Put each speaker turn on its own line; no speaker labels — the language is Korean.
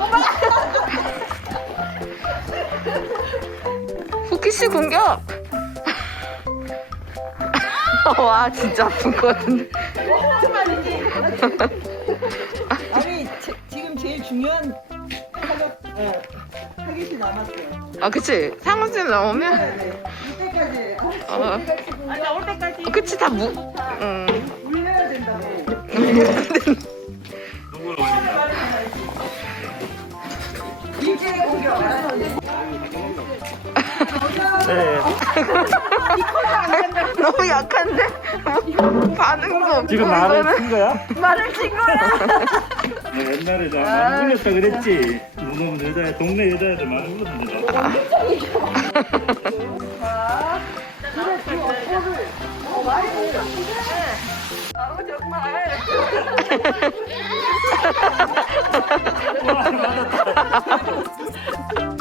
후키씨 공격! 와, 진짜 아픈 것 같은데.
아니 지금 제일 중요한 타겟이 남았어요.
아, 그치. 상훈쌤 나오면?
네. 이때까지
어.
올 때까지
그치, 다
울려야 된다고.
누구를 올리냐?
이게 공격.
네.
너무 약한데? 반응도 없고.
지금 말을
이거는.
친 거야?
말을 친 거야.
너 옛날에 나 많이 울렸다 그랬지. 무서운 여자, 동네 여자애들 많이 울었는데 나.
정말.
와, 맞았다.